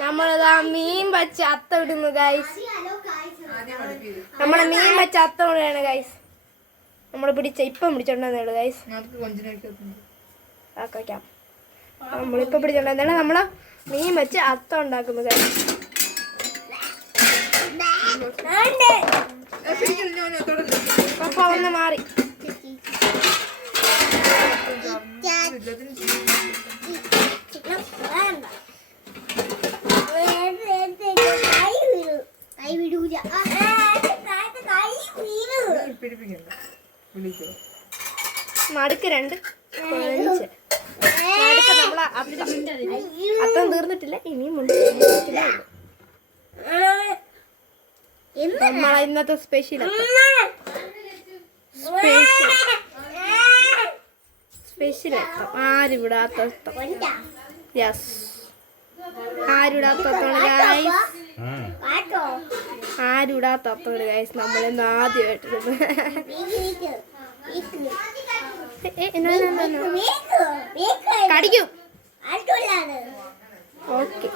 നമ്മളിതാ മീൻ വെച്ച് അത്ത ഇടുന്നു ഗൈസ്. നമ്മളെ മീൻ വെച്ച് അത്ത ഇടുകയാണ് ഗൈസ്. നമ്മൾ ഇപ്പം പിടിച്ചോണ്ടേളൂ ഗൈസ്. ആക്കാം. നമ്മളിപ്പോൾ പിടിച്ചോണ്ടാണ് നമ്മള് മീൻ വെച്ച് അത്ത ഉണ്ടാക്കുന്നു ഗൈസ്. പപ്പ ഒന്ന് മാറി. മടുക്ക് 2 മടുക്ക് നമ്മളെ അത്തം തീർന്നിട്ടില്ല. ഇനിയും നമ്മളെ ഇന്നത്തെ സ്പെഷ്യൽ അത്തം ആരിവിടാത്ത അത്തം. യെസ്, ആരിവിടാത്ത അത്തമാണ് ഗൈസ്. ആരിവിടാത്ത അത്തമാണ് ഗൈസ്. നമ്മളിന്ന് ആദ്യമായിട്ടിരുന്നു. കടിക്കും. ഓക്കെ.